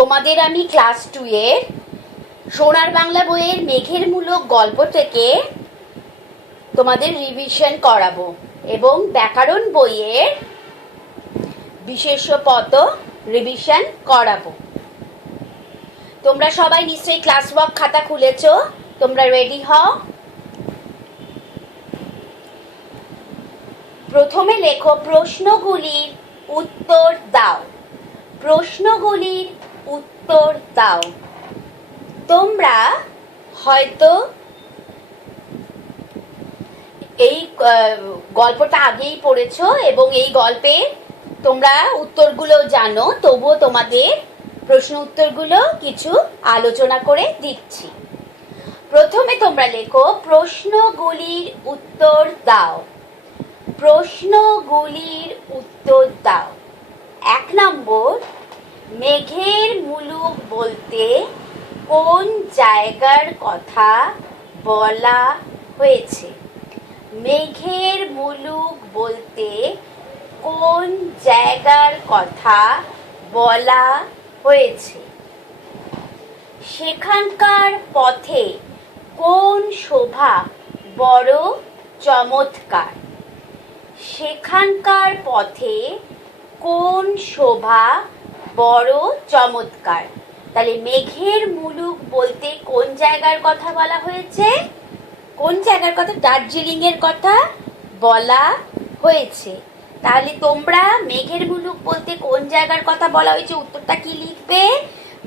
তোমাদের আমি ক্লাস 2 এর সোনার বাংলা বইয়ের মেঘের মূলক গল্প থেকে তোমাদের রিভিশন করাবো এবং ব্যাকরণ বইয়ের বিশেষ পদ রিভিশন করাবো। তোমরা সবাই নিশ্চয়ই ক্লাস ওয়ার্ক খাতা খুলেছো, তোমরা রেডি হও। প্রথমে লেখো প্রশ্নগুলির উত্তর দাও। প্রশ্নগুলির উত্তর দাও। তোমরা হয়তো এই গল্পটা আগেই পড়েছো এবং এই গল্পে তোমরা উত্তরগুলো জানো, তবুও তোমাদের প্রশ্ন উত্তরগুলো কিছু আলোচনা করে দিচ্ছি। প্রথমে তোমরা লেখো প্রশ্নগুলির উত্তর দাও। প্রশ্নগুলির উত্তর দাও। 1 নম্বর, মেঘের মুলুক বলতে কোন জায়গার কথা বলা হয়েছে? মেঘের মুলুক বলতে কোন জায়গার কথা বলা হয়েছে? সেখানকার পথে কোন শোভা বড় চমৎকার? সেখানকার পথে কোন শোভা বড় চমৎকার? তাহলে মেঘের মুলুক বলতে কোন জায়গার কথা বলা হয়েছে? কোন জায়গার কথা? দার্জিলিং এর কথা বলা হয়েছে। তাহলে তোমরা মেঘের মুলুক বলতে কোন জায়গার কথা বলা হয়েছে উত্তরটা কি লিখবে?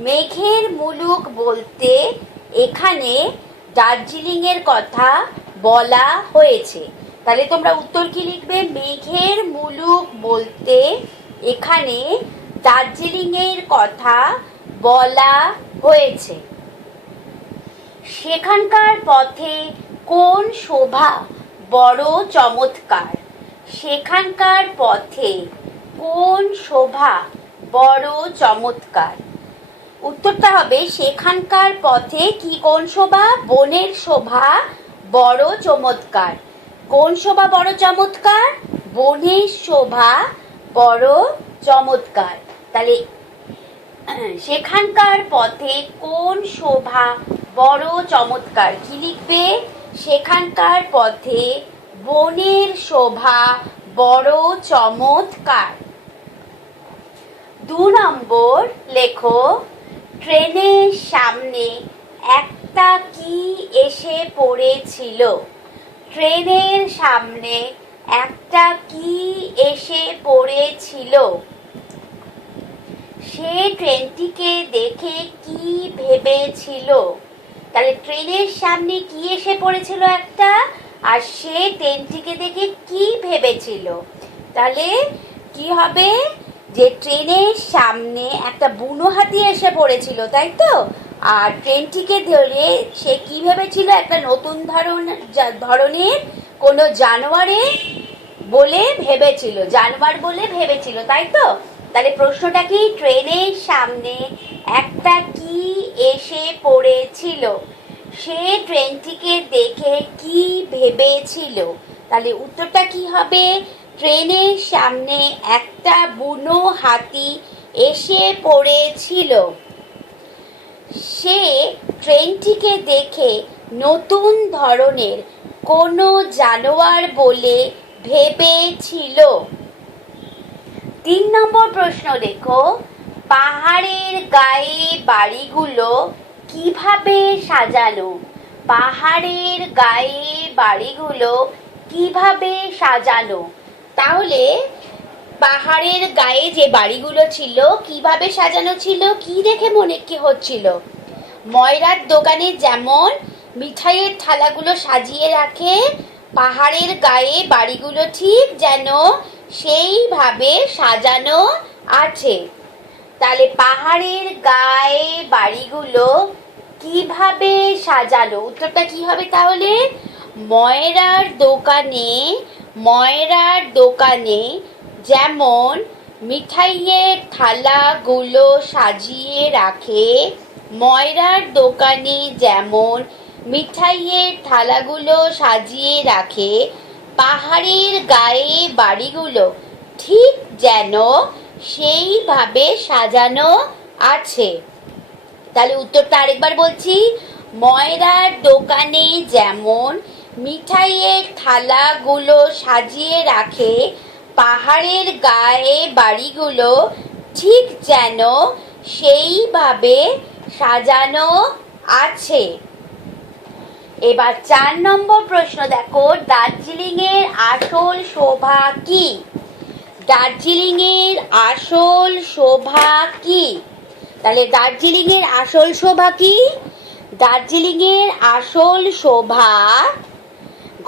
মেঘের মুলুক বলতে এখানে দার্জিলিং এর কথা বলা হয়েছে। তাহলে তোমরা উত্তর কি লিখবে? মেঘের মুলুক বলতে এখানে দার্জিলিং এর কথা বলা হয়েছে। সেখানকার পথে কোন শোভা বড় চমৎকার? সেখানকার পথে কোন শোভা বড় চমৎকার? উত্তরটা হবে সেখানকার পথে কি কোন শোভা? বনের শোভা বড় চমৎকার। কোন শোভা বড় চমৎকার? বনের শোভা বড় চমৎকার। তাহলে সেখানকার পথে কোন শোভা বড় চমৎকার কি লিখবে? সেখানকার পথে বনের শোভা বড় চমৎকার। 2 নম্বর লেখো ট্রেনের সামনে একটা কি এসে পড়েছিল? ট্রেনের সামনে একটা কি এসে পড়েছিল? সে ট্রেনটিকে দেখে কি ভেবেছিল? তাহলে ট্রেনের সামনে কি এসে পড়েছিল একটা, আর সে ট্রেনটিকে দেখে কি ভেবেছিল? তাহলে কি হবে? যে ট্রেনের সামনে একটা বুনো হাতি এসে পড়েছিল, তাই তো? আর ট্রেনটিকে ধরে সে কি ভেবেছিল? একটা নতুন ধরনের কোনো জানোয়ারে বলে ভেবেছিল, জানোয়ার বলে ভেবেছিল, তাই তো? তাহলে প্রশ্নটা কি? ট্রেনের সামনে একটা কি এসে পড়েছিল? সে ট্রেনটিকে দেখে কি ভেবেছিল? তাহলে উত্তরটা কি হবে? ট্রেনের সামনে একটা বুনো হাতি এসে পড়েছিল। সে ট্রেনটিকে দেখে নতুন ধরনের কোনো জানোয়ার বলে ভেবেছিল। 3 নম্বর প্রশ্ন লেখো পাহাড়ের গায়ে বাড়িগুলো কিভাবে সাজানো? পাহাড়ের গায়ে বাড়িগুলো কিভাবে সাজানো? তাহলে পাহাড়ের গায়ে যে বাড়িগুলো ছিল কিভাবে সাজানো ছিল? কি দেখে মনে কি হচ্ছিল? ময়রার দোকানে যেমন মিঠাইয়ের থালাগুলো সাজিয়ে রাখে, পাহাড়ের গায়ে বাড়িগুলো ঠিক যেন সেইভাবে সাজানো আছে। তাহলে পাহাড়ের গায়ে বাড়িগুলো কিভাবে সাজানো? উত্তরটা কি হবে তাহলে? ময়রার দোকানে যেমন মিঠাইয়ের থালাগুলো সাজিয়ে রাখে, ময়রার দোকানে যেমন মিঠাইয়ের থালাগুলো সাজিয়ে রাখে, পাহাড়ের গায়ে বাড়িগুলো ঠিক যেন সেইভাবে সাজানো আছে। তাহলে উত্তরটা আরেকবার বলছি, ময়রার দোকানে যেমন মিঠাইয়ের থালাগুলো সাজিয়ে রাখে পাহাড়ের গায়ে বাড়িগুলো ঠিক যেন সেইভাবে সাজানো আছে। এবার 4 নম্বর প্রশ্ন দেখো, দার্জিলিংয়ের আসল শোভা কি? দার্জিলিংয়ের আসল শোভা কি? তাহলে দার্জিলিংয়ের আসল শোভা কি? দার্জিলিংয়ের আসল শোভা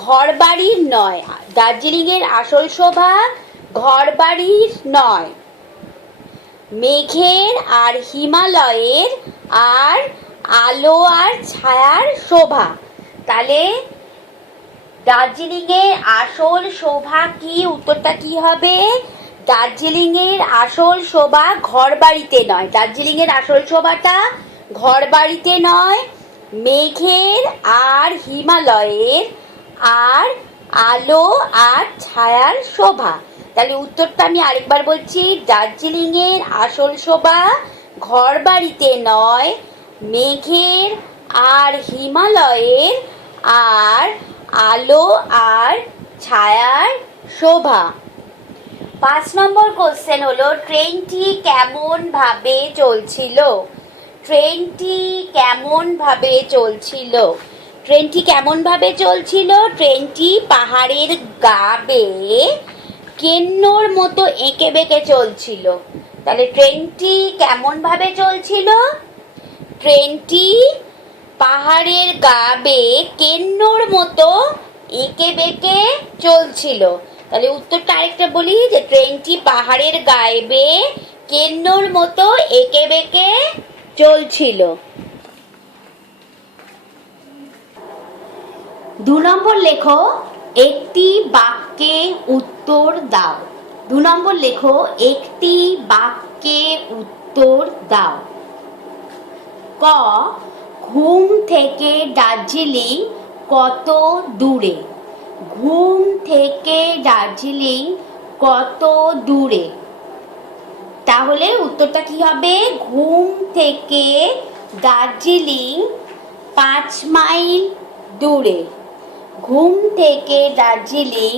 ঘরবাড়ির নয়। দার্জিলিংয়ের আসল শোভা ঘরবাড়ির নয়, মেঘের আর হিমালয়ের আর আলো আর ছায়ার শোভা। তাহলে দার্জিলিংয়ের আসল শোভা কি? উত্তরটা কি হবে? দার্জিলিংয়ের আসল শোভা ঘরবাড়িতে নয়। দার্জিলিংয়ের আসল শোভাটা ঘরবাড়িতে নয়, মেঘের আর হিমালয়ের আর আলো আর ছায়ার শোভা। তাহলে উত্তরটা আমি আরেকবার বলছি, দার্জিলিংয়ের আসল শোভা ঘরবাড়িতে নয়, মেঘের আর হিমালয়ের আর আলো আর ছায়ার শোভা। 5 নম্বর কোশ্চেন হলো, ট্রেনটি কেমন ভাবে চলছিল? ট্রেনটি কেমন ভাবে চলছিল? ট্রেনটি কেমন ভাবে চলছিল? ট্রেনটি পাহাড়ের গা বেয়ে কেন্নর মতো এঁকে বেঁকে চলছিল। তাহলে ট্রেনটি কেমন ভাবে চলছিল? ট্রেনটি পাহাড়ের গা বেয়ে কেন্নর মতো এঁকে বেঁকে চলছিল। তাহলে উত্তরটা আরেকটা বলি, যে ট্রেনটি পাহাড়ের গায়ে বেয়ে কেন্নর মতো এঁকে বেঁকে চলছিল। 2 নম্বর লেখো, একটি বাক্যে উত্তর দাও। 2 নম্বর লেখো, একটি বাক্যে উত্তর দাও। ক, ঘুম থেকে দার্জিলিং কত দূরে? ঘুম থেকে দার্জিলিং কত দূরে? তাহলে উত্তরটা কি হবে? ঘুম থেকে দার্জিলিং 5 মাইল দূরে। ঘুম থেকে দার্জিলিং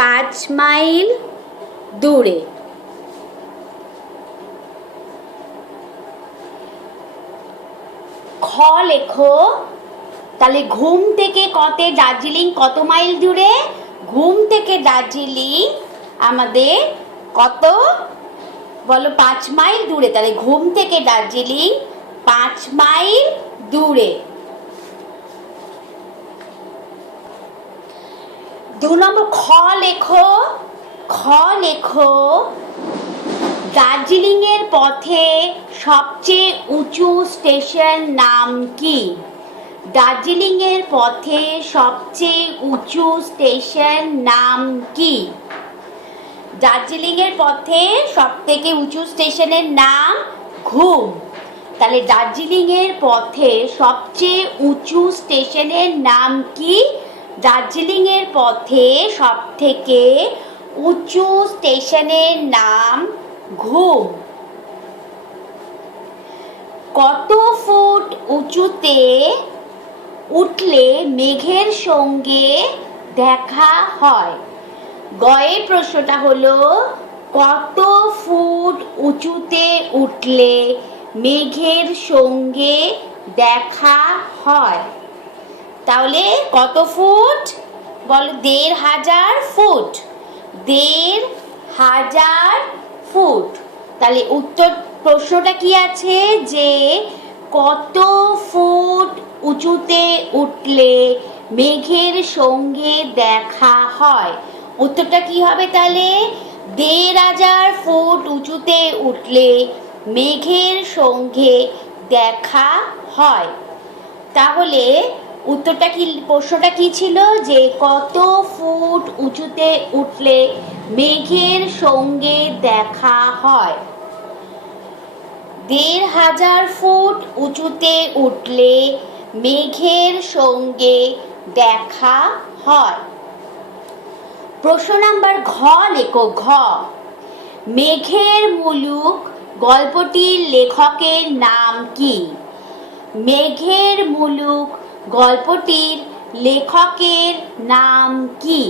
5 মাইল দূরে। খ লেখো, তাহলে ঘুম থেকে দার্জিলিং কত মাইল দূরে? ঘুম থেকে দার্জিলিং আমাদের কত বলো? 5 মাইল দূরে। তাহলে ঘুম থেকে দার্জিলিং 5 মাইল দূরে। 2 নম্বর খ লেখো। খ লেখো, দার্জিলিং এর পথে সবচেয়ে উঁচু স্টেশন নাম কি? দার্জিলিং এর পথে সবচেয়ে উঁচু স্টেশন নাম কি? দার্জিলিং এর পথে সবথেকে উঁচু স্টেশনের নাম ঘুম। তাহলে দার্জিলিং এর পথে সবচেয়ে উঁচু স্টেশনের নাম কি? দার্জিলিং এর পথে সবথেকে উঁচু স্টেশনের নাম ঘুম। কত ফুট উঁচুতে উঠলে মেঘের সঙ্গে দেখা হয়? গয়ের প্রশ্নটা হলো, কত ফুট উঁচুতে উঠলে মেঘের সঙ্গে দেখা হয়? তাহলে কত ফুট বলো? 1500 ফুট। 1500 ফুট। তাহলে উত্তর প্রশ্নটা কি আছে? যে কত ফুট উঁচুতে উঠলে মেঘের সঙ্গে দেখা হয়? উত্তরটা কি হবে তাহলে? 1500 ফুট উঁচুতে উঠলে মেঘের সঙ্গে দেখা হয়। তাহলে উত্তরটা কি, প্রশ্নটা কি ছিল? যে কত ফুট উঁচুতে উঠলে মেঘের সঙ্গে দেখা হয়? 1500 ফুট উঁচুতে উঠলে মেঘের সঙ্গে দেখা হয়। প্রশ্ন নাম্বার ঘ লেখো। ঘ, মেঘের মুলুক গল্পটির লেখকের নাম কি? মেঘের মুলুক গল্পটির লেখকের নাম কি?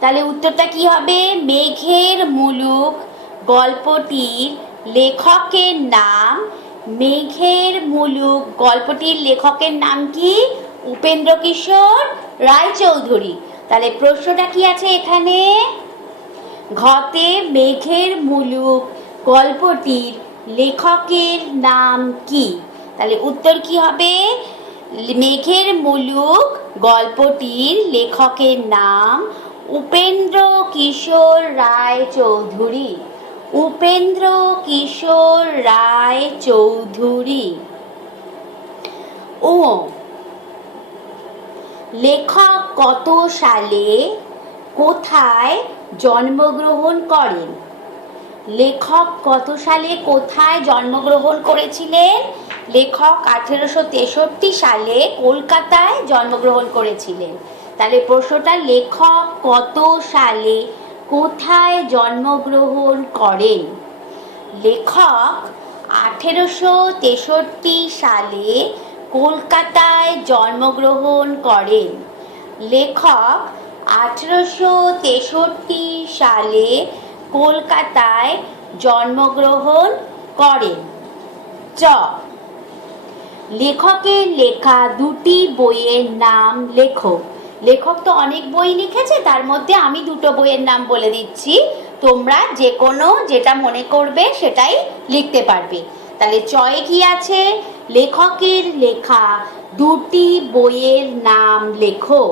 তাহলে উত্তরটা কি হবে? মেঘের মুলুক গল্পটির লেখকের নাম, মেঘের মুলুক গল্পটির লেখকের নাম কি? উপেন্দ্রকিশোর রায়চৌধুরী। তাহলে প্রশ্নটা কি আছে এখানে? ঘতে মেঘের মুলুক গল্পটির লেখকের নাম কি? তাহলে উত্তর কি হবে? মেঘের মুলুক গল্পটির লেখকের নাম উপেন্দ্র কিশোর রায়চৌধুরী। উপেন্দ্র কিশোর রায়চৌধুরী। ও লেখক কত সালে কোথায় জন্মগ্রহণ করেন? লেখক কত সালে কোথায় জন্মগ্রহণ করেছিলেন? লেখক 1863 সালে কলকাতায় জন্মগ্রহণ করেছিলেন। তাহলে প্রশ্নটা লেখক কত সালে কোথায় জন্মগ্রহণ করেন? লেখক 1863 সালে কলকাতায় জন্মগ্রহণ করেন। লেখক 1863 সালে কলকাতায় জন্মগ্রহণ করেন। চ লেখকের লেখা দুটি বইয়ের নাম লেখো। লেখক তো অনেক বই লিখেছে, তার মধ্যে আমি দুটো বইয়ের নাম বলে দিচ্ছি, তোমরা যে কোনো যেটা মনে করবে সেটাই লিখতে পারবে। তাহলে চয়ে কি আছে? লেখকের লেখা দুটি বইয়ের নাম লেখো।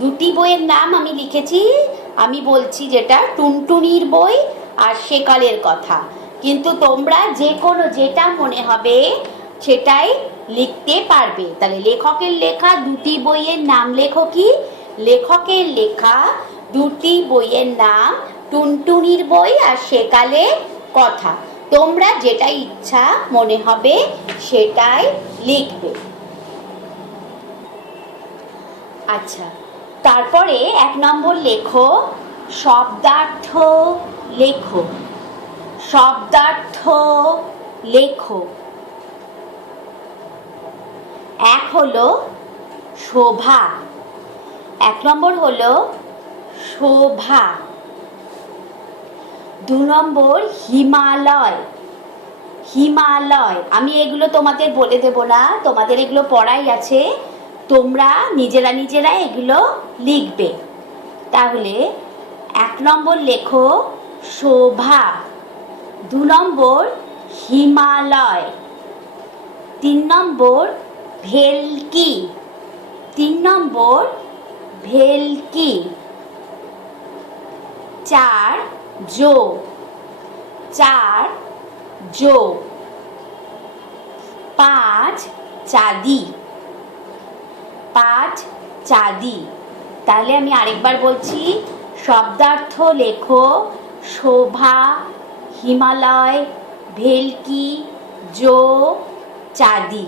দুটি বইয়ের নাম আমি লিখেছি, আমি বলছি যেটা টুনটুনির বই আর সেকালের কথা, কিন্তু তোমরা যে কোনো যেটা মনে হবে সেটাই লিখতে পারবে। তাহলে লেখকের লেখা দুটি বইয়ের নাম লেখো কি? লেখকের লেখা দুটি বইয়ের নাম টুনটুনির বই আর সেকালের কথা। তোমরা যেটা ইচ্ছা মনে হবে সেটাই লিখবে। আচ্ছা, তারপরে 1 নম্বর লেখো শব্দার্থ লেখো। শব্দার্থ লেখো। 1 হলো শোভা। 1 নম্বর হলো শোভা। 2 নম্বর হিমালয়। হিমালয়। আমি এগুলো তোমাদের বলে দেব না, তোমাদের এগুলো পড়াই আছে, তোমরা নিজেরা এগুলো লিখবে। তাহলে 1 নম্বর লেখো শোভা, 2 নম্বর হিমালয়, 3 নম্বর ভেলকি। 3 নম্বর ভেলকি। 4 জো। 4 জো। 5 চাঁদি। 5 চাঁদি। তাহলে আমি আরেকবার বলছি, শব্দার্থ লেখো শোভা, হিমালয়, ভেলকি, জো, চাঁদি।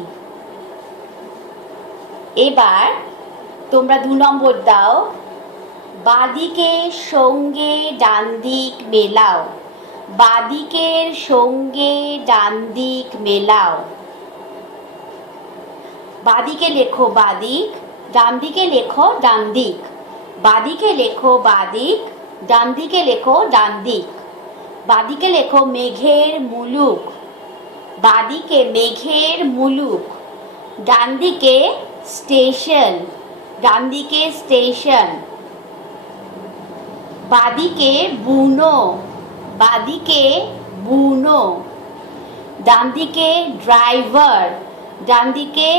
এবার তোমরা 2 নম্বর দাও, বাদিকের সঙ্গে ডান দিক মেলাও। বাদিকের সঙ্গে ডান দিক মেলাও। বাদিকে লেখো বাদিক, ডান দিকে লেখো ডান দিক। বাদিকে লেখো বাদিক, ডান দিকে লেখো ডান দিক। বাদিকে লেখো মেঘের মুলুক। বাদিকে মেঘের মুলুক। ডান দিকে স্টেশন। ডান দিকে স্টেশন। বাদিকে বুনো। বাদিকে বুনো। ডান দিকে ড্রাইভার। ডান দিকে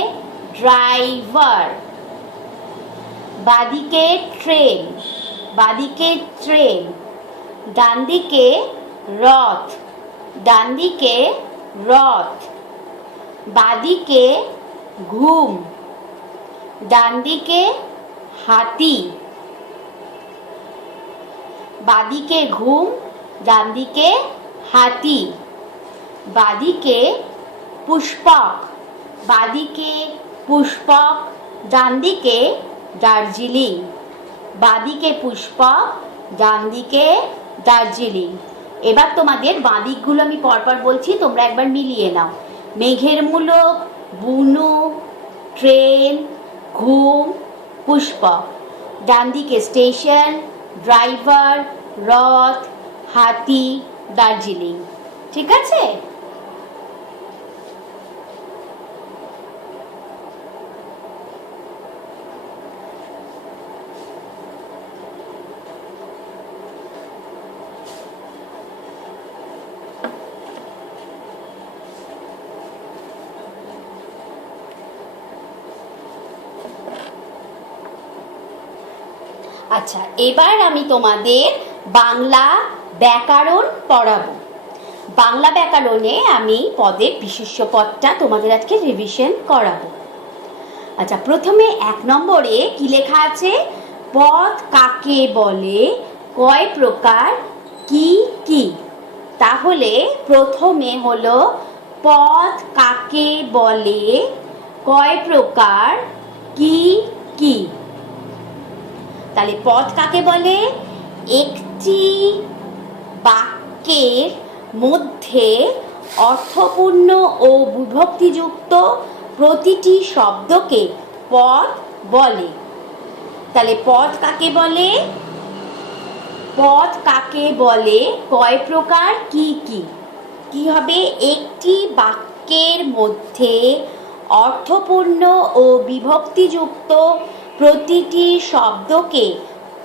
ড্রাইভার। বাদিকে ট্রেন। বাদিকে ট্রেন। ডান দিকে রথ। ডান দিকে রথ। বাদিকে ঘুম। ডান দিকে হাতি। বাদিকে ঘুম, ডান দিকে হাতি। বাদিকে পুষ্পক। বাদিকে পুষ্পক, ডান দিকে দার্জিলিং। বাদিকে পুষ্পক, ডান দিকে দার্জিলিং। এবার তোমাদের বাঁ দিকগুলো আমি পরপর বলছি, তোমরা একবার মিলিয়ে নাও। মেঘের মুলক, বুনো, ট্রেন, ঘুম, পুষ্পক। ডান দিকে স্টেশন, ড্রাইভার, রথ, হাতি, দার্জিলিং। ঠিক আছে? আচ্ছা, এবার আমি তোমাদের বাংলা ব্যাকরণ পড়াবো। বাংলা ব্যাকরণে আমি পদের বিশেষ্য পদটা তোমাদের আজকে রিভিশন করাবো। আচ্ছা, প্রথমে 1 নম্বরে কি লেখা আছে? পদ কাকে বলে, কয় প্রকার, কি কি। তাহলে প্রথমে হলো পদ কাকে বলে, কয় প্রকার, কি কি। তাহলে পদ কাকে বলে? একটি বাক্যের মধ্যে অর্থপূর্ণ ও বিভক্তিযুক্ত প্রতিটি শব্দকে পদ বলে। তাহলে পদ কাকে বলে? পদ কাকে বলে, কয় প্রকার, কি কি। কি হবে? একটি বাক্যের মধ্যে অর্থপূর্ণ ও বিভক্তিযুক্ত প্রতিটি শব্দকে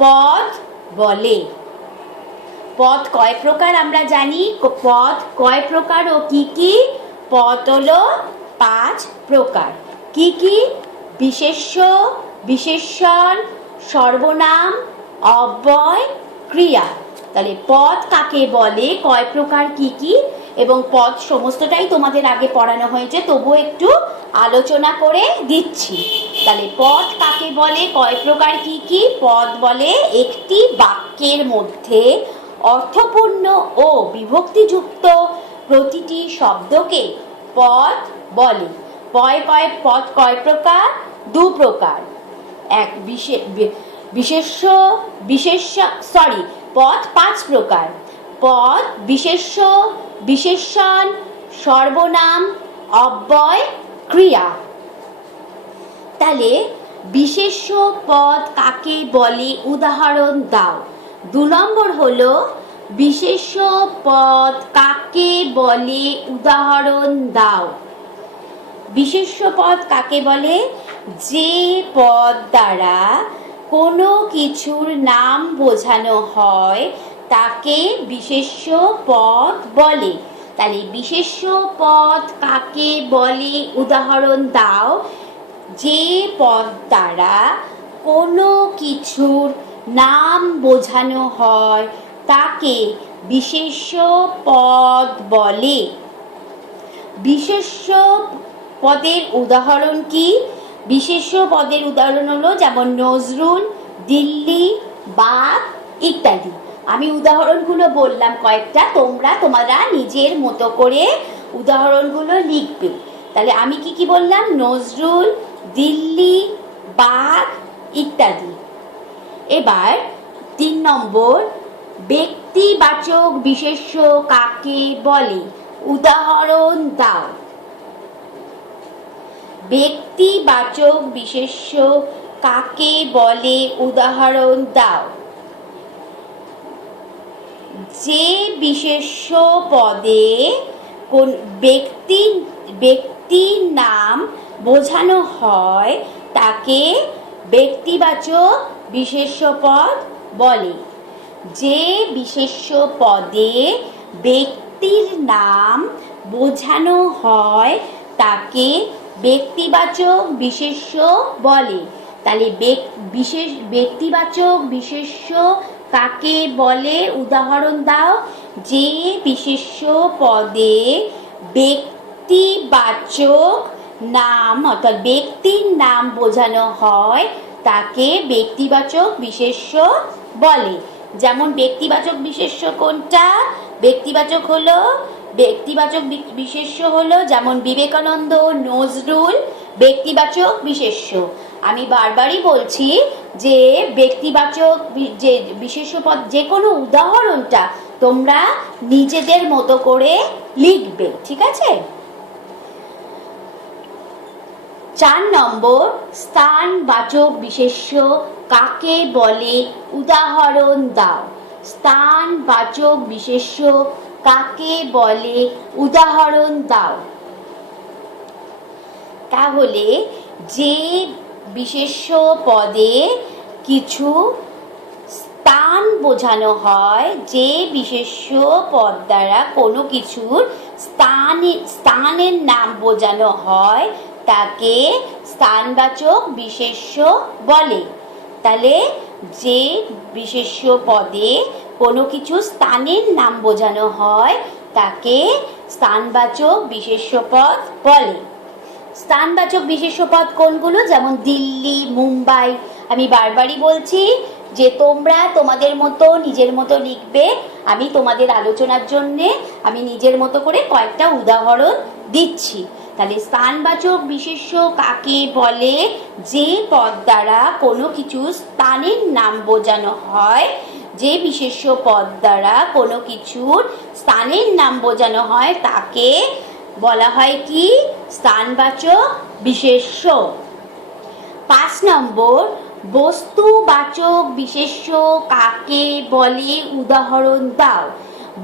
পদ বলে। পদ কয় প্রকার আমরা জানি। পদ কয় প্রকার ও কি কি? পদ হলো 5 প্রকার। কি কি? বিশেষ্য, বিশেষণ, সর্বনাম, অব্যয়, ক্রিয়া। তাহলে পদ কাকে বলে, কয় প্রকার, কি কি, এবং পদ সমস্তটাই তোমাদের আগে পড়ানো হয়েছে, তবুও একটু আলোচনা করে দিচ্ছি। তাহলে পদ কাকে বলে, কয় প্রকার, কি কি। পদ বলে একটি বাক্যের মধ্যে অর্থপূর্ণ ও বিভক্তিযুক্ত প্রতিটি শব্দকে পদ বলে। পদ কয় প্রকার? 2 প্রকার। এক বিশেষ্য, পদ 5 প্রকার। পদ বিশেষ্য, বিশেষণ, সর্বনাম, অব্যয়, ক্রিয়া। তাহলে বিশেষ্য পদ কাকে বলে, উদাহরণ দাও। 2 নম্বর হলো বিশেষ্য পদ কাকে বলে, উদাহরণ দাও। বিশেষ্য পদ কাকে বলে? যে পদ দ্বারা কোনো কিছুর নাম বোঝানো হয় তাকে বিশেষ্য পদ বলে। তাহলে বিশেষ্য পদ কাকে বলে, উদাহরণ দাও। যে পদ দ্বারা কোনো কিছুর নাম বোঝানো হয় তাকে বিশেষ্য পদ বলে। বিশেষ্য পদের উদাহরণ কি? বিশেষ্য পদের উদাহরণ হলো যেমন নজরুল, দিল্লি, বাঘ ইত্যাদি। আমি উদাহরণগুলো বললাম কয়েকটা, তোমরা নিজের মতো করে উদাহরণগুলো লিখবে। তাহলে আমি কি কি বললাম? নজরুল, দিল্লি, বাঘ ইত্যাদি। এবার 3 নম্বর, ব্যক্তিবাচক বিশেষ্য কাকে বলে, উদাহরণ দাও। ব্যক্তিবাচক বিশেষ্য কাকে বলে, উদাহরণ দাও। যে বিশেষ্য পদে কোন ব্যক্তির নাম বোঝানো হয় তাকে ব্যক্তিবাচক বিশেষ্য পদ বলে। যে বিশেষ্য পদে ব্যক্তির নাম বোঝানো হয় তাকে ব্যক্তিবাচক বিশেষ্য বলে। তাহলে ব্যক্তিবাচক বিশেষ্য কাকে বলে, উদাহরণ দাও। যে বিশেষ্য পদে ব্যক্তিবাচক নাম অর্থাৎ ব্যক্তির নাম বোঝানো হয় তাকে ব্যক্তিবাচক বিশেষ্য বলে। যেমন ব্যক্তিবাচক বিশেষ্য কোনটা? ব্যক্তিবাচক বিশেষ্য হলো যেমন বিবেকানন্দ, নজরুল ব্যক্তিবাচক বিশেষ্য। আমি বারবারই বলছি যে ব্যক্তিবাচক যে বিশেষ্য পদ, যে কোনো উদাহরণটা তোমরা নিজেদের মতো করে লিখবে, ঠিক আছে? 4 নম্বর, স্থানবাচক বিশেষ্য কাকে বলে উদাহরণ দাও। স্থানবাচক বিশেষ্য কাকে বলে উদাহরণ দাও। তাহলে যে বিশেষ্য পদে কিছু স্থান বোঝানো হয়, যে বিশেষ্য পদ দ্বারা কোনো কিছুর স্থানের নাম বোঝানো হয় তাকে স্থানবাচক বিশেষ্য বলে। তাহলে যে বিশেষ্য পদে কোনো কিছু স্থানের নাম বোঝানো হয় তাকে স্থানবাচক বিশেষ্য পদ বলে। স্থানবাচক বিশেষ্য পদ কোনগুলো? যেমন দিল্লি, মুম্বাই। আমি বারবারই বলছি যে তোমরা তোমাদের মতো নিজের মতো লিখবে। আমি তোমাদের আলোচনার জন্যে আমি নিজের মতো করে কয়েকটা উদাহরণ দিচ্ছি। তাহলে স্থানবাচক বিশেষ্য কাকে বলে? যে পদ দ্বারা কোনো কিছু স্থানের নাম বোঝানো হয়, যে বিশেষ্য পদ দ্বারা কোনো কিছুর স্থানের নাম বোঝানো হয় তাকে বলা হয় কি? স্থানবাচক বিশেষ্য। 5 নম্বর, বস্তুবাচক বিশেষ্য কাকে বলে উদাহরণ দাও।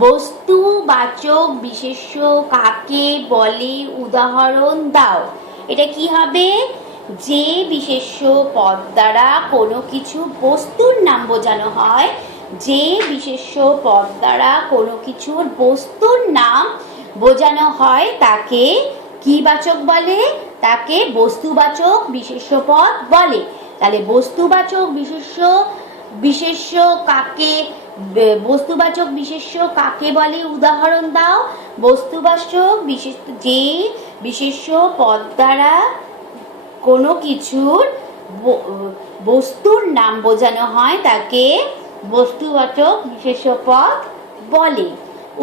বস্তুবাচক বিশেষ্য কাকে বলে উদাহরণ দাও। এটা কি হবে? যে বিশেষ্য পদ দ্বারা কোনো কিছু বস্তুর নাম বোঝানো হয়, যে বিশেষ্য পদ দ্বারা কোনো কিছুর বস্তুর নাম বোঝানো হয় তাকে কি বাচক বলে? তাকে বস্তুবাচক বিশেষ্য পদ বলে। তাহলে বস্তুবাচক বিশেষ্য কাকে বস্তুবাচক বিশেষ্য কাকে বলে উদাহরণ দাও। বস্তুবাচক যে বিশেষ্য পদ দ্বারা কোনো কিছুর বস্তুর নাম বোঝানো হয় তাকে বস্তুবাচক বিশেষ্য পদ বলে।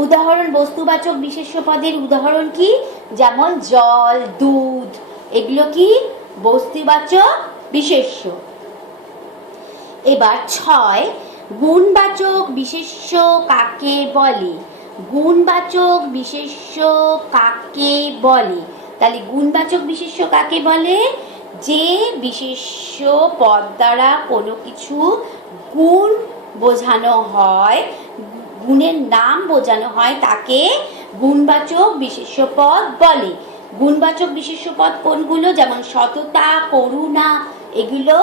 উদাহরণ, বস্তুবাচক বিশেষ্য পদের উদাহরণ কি? যেমন জল, দুধ, এগুলো কি বস্তুবাচক বিশেষ্য। এবার 6, গুণবাচক বিশেষ্য কাকে বলে? গুণবাচক বিশেষ্য কাকে বলে? তাহলে গুণবাচক বিশেষ্য কাকে বলে? যে বিশেষ্য পদ দ্বারা কোনো কিছু গুণ বোঝানো হয়, গুণের নাম বোঝানো হয় তাকে গুণবাচক বিশেষ্য পদ বলে। গুণবাচক বিশেষ্য পদ কোনগুলো? যেমন সততা, করুণা, এগুলো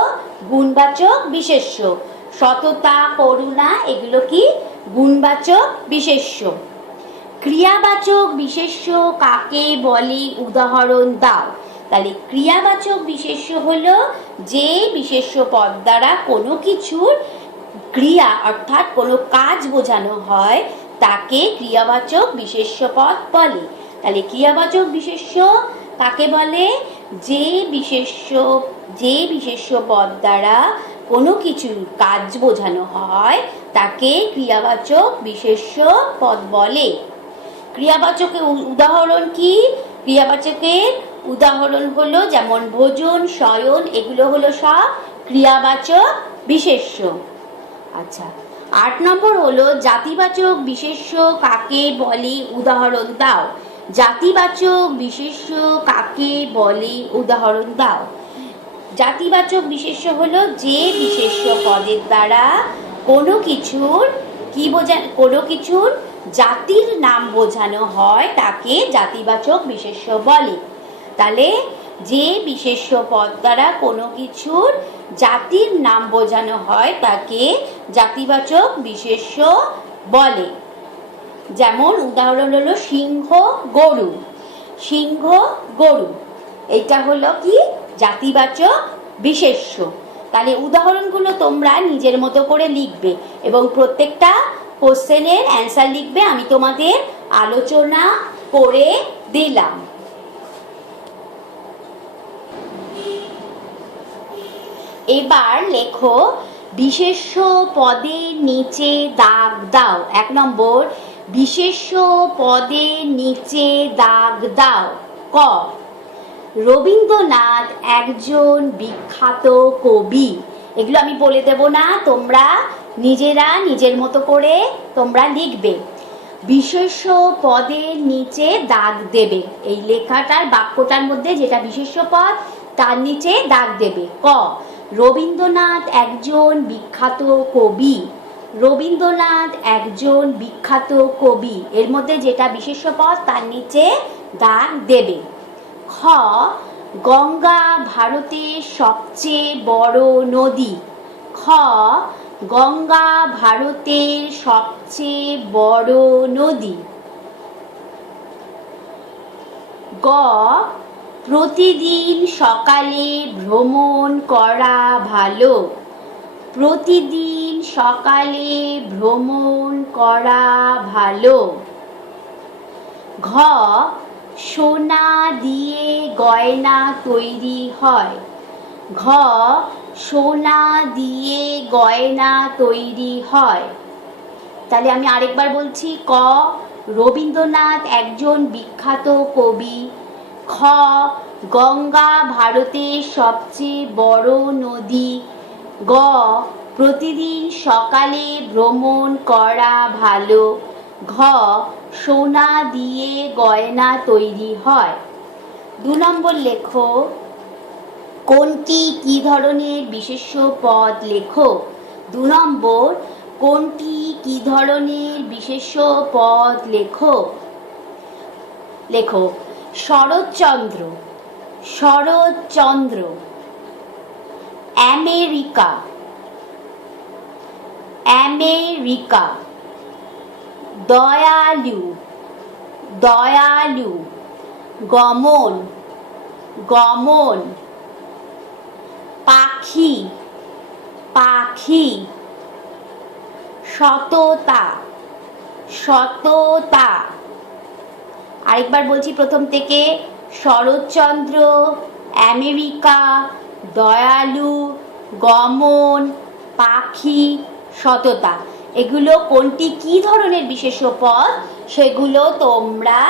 গুণবাচক বিশেষ্য। সততা, করুণা এগুলো কি গুণবাচক বিশেষ্য। ক্রিয়াবাচক বিশেষ্য কাকে বলে উদাহরণ দাও। তাহলে ক্রিয়াবাচক বিশেষ্য হলো যে বিশেষ্য পদ দ্বারা কোনো কিছুর ক্রিয়া অর্থাৎ কোনো কাজ বোঝানো হয় তাকে ক্রিয়াবাচক বিশেষ্য পদ বলে। তাহলে ক্রিয়াবাচক বিশেষ্য কাকে বলে? যে বিশেষ্য পদ দ্বারা কোনো কিছুর কাজ বোঝানো হয় তাকে ক্রিয়াবাচক বিশেষ্য পদ বলে। ক্রিয়াবাচকের উদাহরণ কি? ক্রিয়াবাচকের উদাহরণ হলো যেমন ভোজন, শয়ন, এগুলো হলো সব ক্রিয়াবাচক বিশেষ্য। আচ্ছা, 8 নম্বর হলো জাতিবাচক বিশেষ্য কাকে বলে উদাহরণ দাও। জাতিবাচক বিশেষ্য কাকে বলে উদাহরণ দাও। জাতিবাচক বিশেষ্য হলো যে বিশেষ্য পদের দ্বারা কোনো কিছুর কোনো কিছুর জাতির নাম বোঝানো হয় তাকে জাতিবাচক বিশেষ্য বলে। তাহলে যে বিশেষ্য পদ দ্বারা কোনো কিছুর জাতির নাম বোঝানো হয় তাকে জাতিবাচক বিশেষ্য বলে। যেমন উদাহরণ হলো সিংহ, গরু। সিংহ, গরু এটা হলো কি জাতিবাচক বিশেষ্য। তাহলে উদাহরণগুলো তোমরা নিজের মতো করে লিখবে এবং প্রত্যেকটা কোশ্চেনের অ্যান্সার লিখবে। আমি তোমাদের আলোচনা করে দিলাম। এবার লেখো বিশেষ্য পদের নিচে দাগ দাও। 1 নম্বর, বিশেষ্য পদের নিচে দাগ দাও। ক, রবীন্দ্রনাথ একজন বিখ্যাত কবি। এগুলো আমি বলে দেব না, তোমরা নিজেরা নিজের মতো করে তোমরা লিখবে। বিশেষ্য পদের নিচে দাগ দেবে। এই লেখাটার বাক্যটার মধ্যে যেটা বিশেষ্য পদ তার নিচে দাগ দেবে। ক, রবীন্দ্রনাথ একজন বিখ্যাত কবি। রবীন্দ্রনাথ একজন বিখ্যাত কবি, এর মধ্যে যেটা বিশেষ্য পদ তার নিচে দাগ দেবে। খ, গঙ্গা ভারতের সবচেয়ে বড় নদী। খ, গঙ্গা ভারতের সবচেয়ে বড় নদী। গ, প্রতিদিন সকালে ভ্রমণ করা ভালো। প্রতিদিন সকালে ভ্রমণ করা ভালো। ঘ, সোনা দিয়ে গয়না তৈরি হয়। ঘ, সোনা দিয়ে গয়না তৈরি হয়। তাহলে আমি আরেকবার বলছি। ক, রবীন্দ্রনাথ একজন বিখ্যাত কবি। খ, গঙ্গা ভারতের সবচেয়ে বড় নদী। গ, প্রতিদিন সকালে ভ্রমণ করা ভালো। ঘ, সোনা দিয়ে গয়না তৈরি হয়। 2 নম্বর লেখো, কোনটি কি ধরনের বিশেষ্য পদ লেখো। 2 নম্বর, কোনটি কি ধরনের বিশেষ্য পদ লেখো। লেখো শরৎচন্দ্র। শরৎচন্দ্র। আমেরিকা। আমেরিকা। দয়ালু। দয়ালু। গমন। গমন। পাখি। পাখি। সততা। সততা। আরেকবার বলছি প্রথম থেকে। শরৎচন্দ্র, আমেরিকা, দয়ালু, গমন, পাখি, সততা। এগুলো কোনটি কি ধরনের বিশেষ্য পদ সেগুলো তোমরা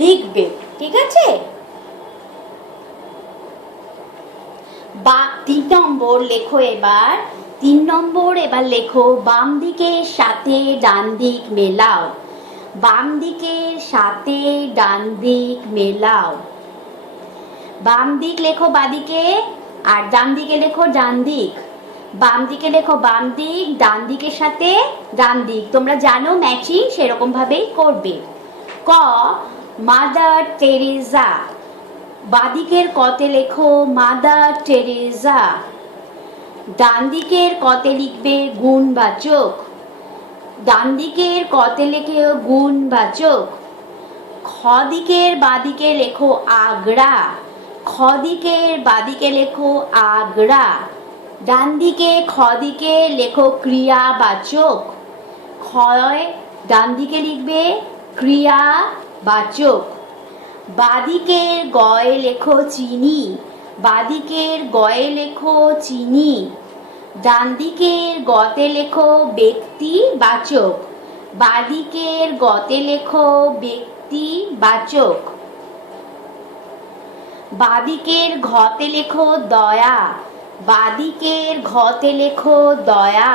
লিখবে, ঠিক আছে। 3 নম্বর লেখো এবার। 3 নম্বর এবার লেখো, বাম দিকের সাথে ডান দিক মেলাও। বাম দিকের সাথে ডান দিক মেলাও। বাম দিক লেখো বাদিকে, আর ডান দিকে লেখো ডান দিক। বাম দিকে লেখো বাম দিক, ডান দিকের সাথে ডান দিক। তোমরা জানো ম্যাচিং, সেরকম ভাবেই করবে। ক, মাদার টেরেসা। বাদিকের কতে লেখো মাদার টেরেসা। ডান দিকের কতে লিখবে গুণবাচক। ডান দিকের কতে লেখে গুণবাচক। খ দিকের বাদিকে লেখো আগ্রা। খ দিকের বাদিকে লেখো আগ্রা। ডান দিকে খ দিকে লেখো ক্রিয়াবাচক। খ ডান দিকে লিখবে ক্রিয়াবাচক। বাদিকের গয়ে লেখো চিনি। বাদিকের গয়ে লেখো চিনি। ডান দিকের গতে লেখো ব্যক্তিবাচক। বাদিকের গতে লেখো ব্যক্তিবাচক। বাদিকের ঘতে লেখো দয়া। বাদিকের ঘতে লেখো দয়া।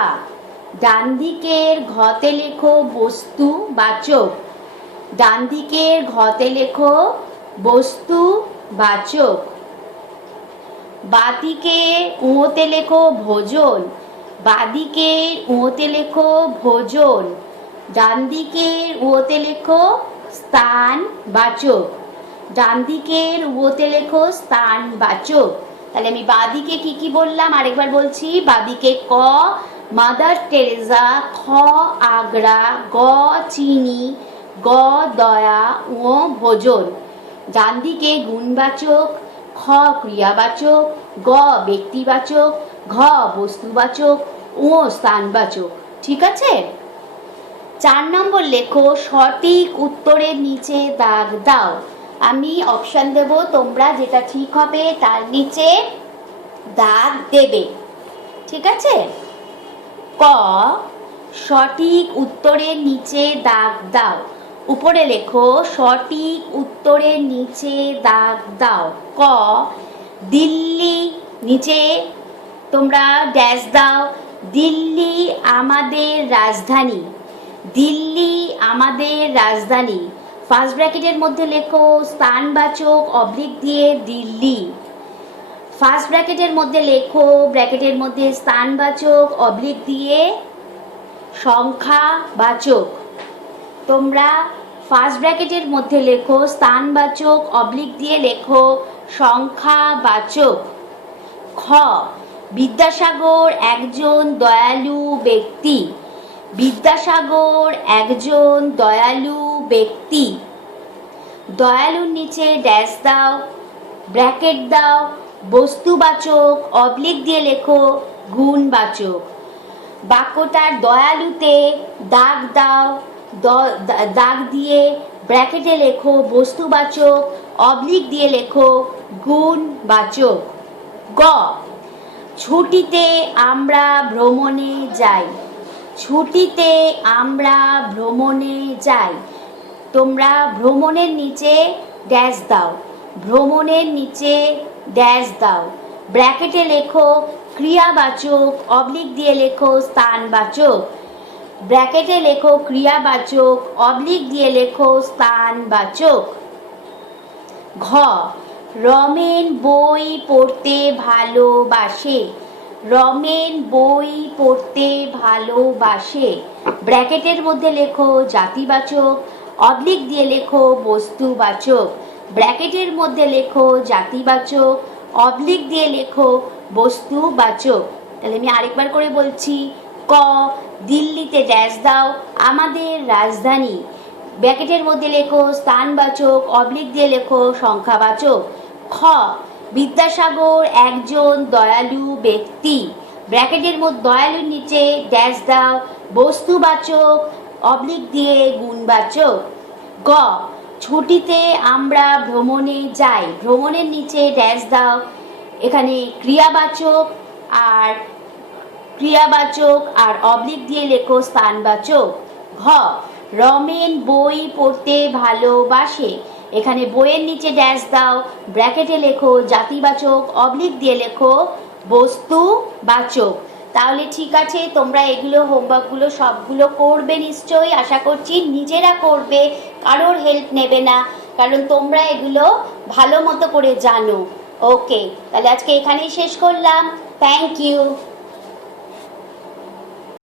ডান দিকের ঘতে লেখো বস্তুবাচক। ডান দিকের ঘতে লেখো বস্তুবাচক। বাদিকে উঁতে লেখো ভোজন। বাদিকের উঁতে লেখো ভোজন। ডান দিকের উঁতে লেখো স্থানবাচক। ডান দিকের উঁতে লেখো স্থানবাচক। তাহলে আমি বাদিকে কি কি বললাম আরেকবার বলছি। বাদিকে ক মাদার টেরেসা, খ আগ্রা, গ চিনি, গ দয়া, ও ভোজন। ডান দিকে গুণবাচক, খ ক্রিয়াবাচক, গ ব্যক্তিবাচক, ঘ বস্তুবাচক, ও স্থানবাচক। ঠিক আছে। 4 নম্বর লেখো, সঠিক উত্তরের নিচে দাগ দাও। আমি অপশন দেব, তোমরা যেটা ঠিক হবে তার নিচে দাগ দেবে, ঠিক আছে। ক সঠিক উত্তরের নিচে দাগ দাও। উপরে লেখো সঠিক উত্তরের নিচে দাগ দাও। ক দিল্লি, নিচে তোমরা ড্যাশ দাও। দিল্লি আমাদের রাজধানী। দিল্লি আমাদের রাজধানী। ফার্স্ট ব্র্যাকেটের মধ্যে লেখো স্থানবাচক অবলিক দিয়ে দিল্লি। ফার্স্ট ব্র্যাকেটের মধ্যে লেখো, ব্র্যাকেটের মধ্যে স্থানবাচক অবলিক দিয়ে সংখ্যাবাচক। তোমরা ফার্স্ট ব্র্যাকেটের মধ্যে লেখো স্থানবাচক অবলিক দিয়ে লেখো সংখ্যাবাচক। খ, বিদ্যাসাগর একজন দয়ালু ব্যক্তি। বিদ্যাসাগর একজন দয়ালু ব্যক্তি। দয়ালুর নিচে ড্যাশ দাও, ব্র্যাকেট দাও, বস্তুবাচক অবলিক দিয়ে লেখো গুণবাচক। বাক্যটার দয়ালুতে দাগ দাও, দাগ দিয়ে ব্র্যাকেটে লেখো বস্তুবাচক, অবলিক দিয়ে লেখো গুণবাচক। গ, ছুটিতে আমরা ভ্রমণে যাই। ছুটিতে আমরা ভ্রমণে যাই। তোমরা ভ্রমণের নিচে ড্যাশ দাও, ভ্রমণের নিচে ড্যাশ দাও, ব্র্যাকেটে লেখো ক্রিয়াবাচক, অবলিক দিয়ে লেখো স্থানবাচক। ব্র্যাকেটে লেখো ক্রিয়াবাচক, অবলিক দিয়ে লেখো স্থানবাচক। ঘ, রমেন বই পড়তে ভালোবাসে। রমেন বই পড়তে ভালোবাসে। ব্র্যাকেটের মধ্যে লেখো জাতিবাচক, অবলিক দিয়ে লেখো বস্তুবাচক। ব্র্যাকেটের মধ্যে লেখো জাতিবাচক, অবলিক দিয়ে লেখো বস্তুবাচক। তাহলে আমি আরেকবার করে বলছি। ক, দিল্লিতে ড্যাশ দাও, আমাদের রাজধানী। ব্র্যাকেটের মধ্যে লেখো স্থানবাচক, অবলিক দিয়ে লেখো সংখ্যাবাচক। খ, বিদ্যাসাগর একজন দয়ালু ব্যক্তি। ব্র্যাকেটের মধ্যে দয়ালুর নিচে ড্যাশ দাও, বস্তুবাচক, অবলিক দিয়ে গুণবাচক। গ, ছুটিতে আমরা ভ্রমণে যাই। ভ্রমণের নিচে ড্যাশ দাও, এখানে ক্রিয়াবাচক আর অবলিক দিয়ে লেখো স্থানবাচক। ঘ, রমেন বই পড়তে ভালোবাসে। এখানে বইয়ের নিচে ড্যাশ দাও, ব্র্যাকেটে লেখো জাতিবাচক, অবলিক দিয়ে লেখো বস্তুবাচক। তাহলে ঠিক আছে, তোমরা এগুলো হোমওয়ার্কগুলো সবগুলো করবে নিশ্চয়ই, আশা করছি নিজেরা করবে, কারোর হেল্প নেবে না, কারণ তোমরা এগুলো ভালো মতো করে জানো। ওকে, তাহলে আজকে এখানেই শেষ করলাম। Thank you.